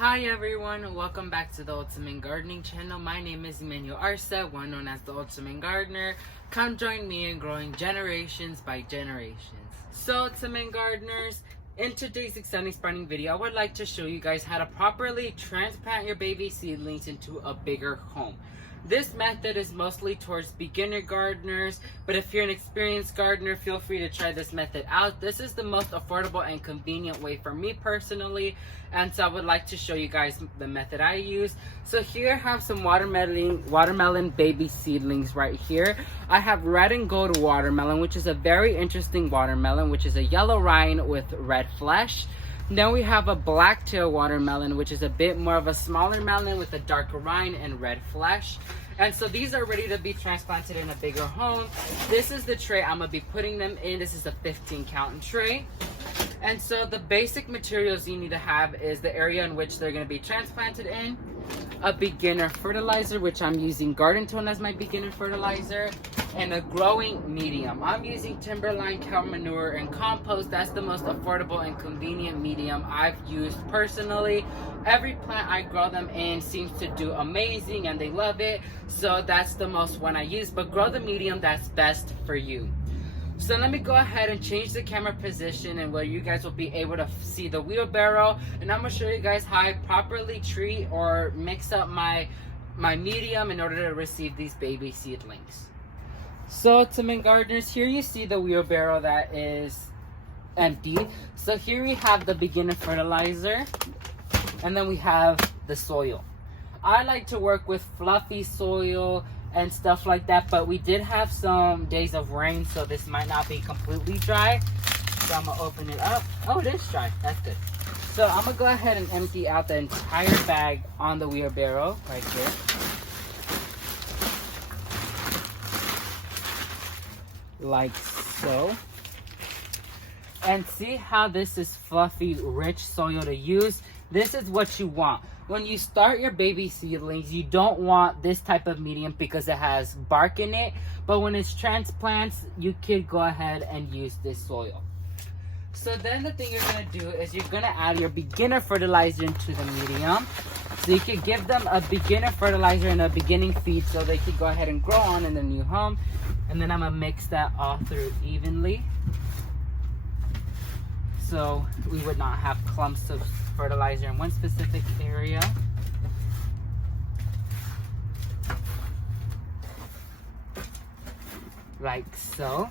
Hi everyone, and welcome back to the Ultimate Gardening channel. My name is Emmanuel Arce, one known as the Ultimate Gardener. Come join me in growing generations by generations. So Ultimate Gardeners, in today's exciting sprouting video, I would like to show you guys how to properly transplant your baby seedlings into a bigger home. This method is mostly towards beginner gardeners, but if you're an experienced gardener, feel free to try this method out. This is the most affordable and convenient way for me personally, and so I would like to show you guys the method I use. So here I have some watermelon baby seedlings right here. I have red and gold watermelon, which is a very interesting watermelon, which is a yellow rind with red flesh. Then we have a blacktail watermelon, which is a bit more of a smaller melon with a darker rind and red flesh. And so these are ready to be transplanted in a bigger home. This is the tray I'm gonna be putting them in. This is a 15 count tray. And so the basic materials you need to have is the area in which they're gonna be transplanted in, a beginner fertilizer, which I'm using Garden Tone as my beginner fertilizer, and a growing medium. I'm using Timberline cow manure and compost. That's the most affordable and convenient medium I've used personally. Every plant I grow them in seems to do amazing and they love it, so that's the most one I use, but grow the medium that's best for you. So let me go ahead and change the camera position and where you guys will be able to see the wheelbarrow, and I'm going to show you guys how I properly treat or mix up my medium in order to receive these baby seedlings. So Ultimate Gardeners, here you see the wheelbarrow that is empty. So here we have the beginner fertilizer, and then we have the soil. I like to work with fluffy soil and stuff like that, but we did have some days of rain, so this might not be completely dry. So I'm gonna open it up. Oh, it is dry. That's good. So I'm gonna go ahead and empty out the entire bag on the wheelbarrow right here. Like so. And see how this is fluffy, rich soil to use? This is what you want. When you start your baby seedlings, you don't want this type of medium because it has bark in it. But when it's transplants, you could go ahead and use this soil. So then the thing you're going to do is you're going to add your beginner fertilizer into the medium. So you could give them a beginner fertilizer and a beginning feed so they could go ahead and grow on in the new home. And then I'm going to mix that all through evenly, so we would not have clumps of fertilizer in one specific area. Like so.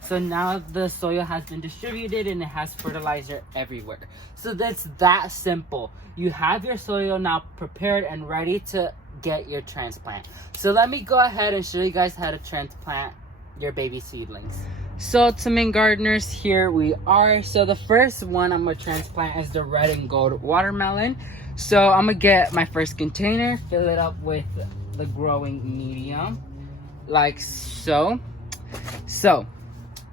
So now the soil has been distributed and it has fertilizer everywhere. So that's that simple. You have your soil now prepared and ready to get your transplant. So let me go ahead and show you guys how to transplant your baby seedlings. So Ultimate Gardeners, here we are. So the first one I'm gonna transplant is the red and gold watermelon. So I'm gonna get my first container, fill it up with the growing medium, like so. So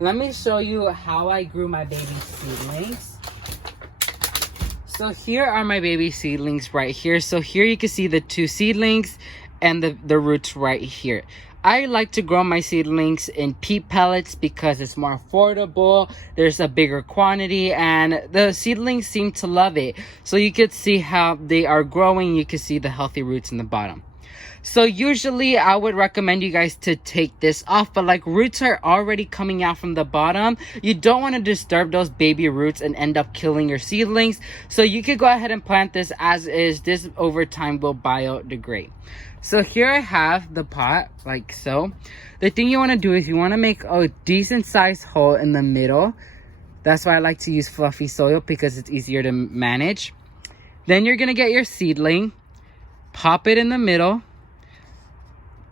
let me show you how I grew my baby seedlings. So here are my baby seedlings right here. So here you can see the two seedlings and the roots right here. I like to grow my seedlings in peat pellets because it's more affordable, there's a bigger quantity, and the seedlings seem to love it. So you could see how they are growing, you can see the healthy roots in the bottom. So usually I would recommend you guys to take this off, but like roots are already coming out from the bottom, you don't want to disturb those baby roots and end up killing your seedlings. So you could go ahead and plant this as is. This over time will biodegrade. So here I have the pot, like so. The thing you want to do is you want to make a decent sized hole in the middle. That's why I like to use fluffy soil, because it's easier to manage. Then you're going to get your seedling, pop it in the middle,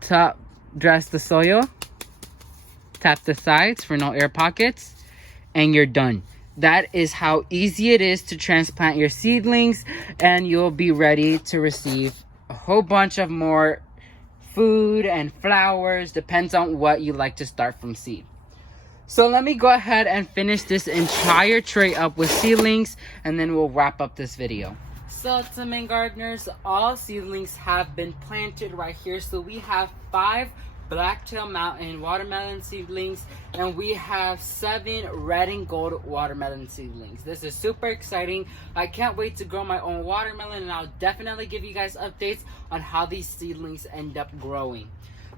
top dress the soil, tap the sides for no air pockets, and you're done. That is how easy it is to transplant your seedlings, and you'll be ready to receive a whole bunch of more food and flowers, depends on what you like to start from seed. So let me go ahead and finish this entire tray up with seedlings, and then we'll wrap up this video. So Ultimate Gardeners, all seedlings have been planted right here. So we have 5 Blacktail Mountain watermelon seedlings, and we have 7 red and gold watermelon seedlings. This is super exciting. I can't wait to grow my own watermelon, and I'll definitely give you guys updates on how these seedlings end up growing.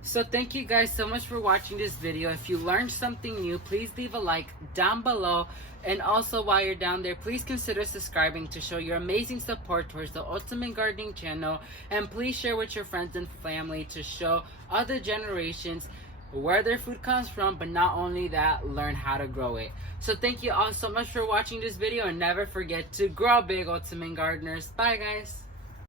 So thank you guys so much for watching this video. If you learned something new, please leave a like down below. And also, while you're down there, please consider subscribing to show your amazing support towards the Ultimate Gardening channel. And please share with your friends and family to show other generations where their food comes from, but not only that, learn how to grow it. So thank you all so much for watching this video, and never forget to grow big, Ultimate Gardeners. Bye guys.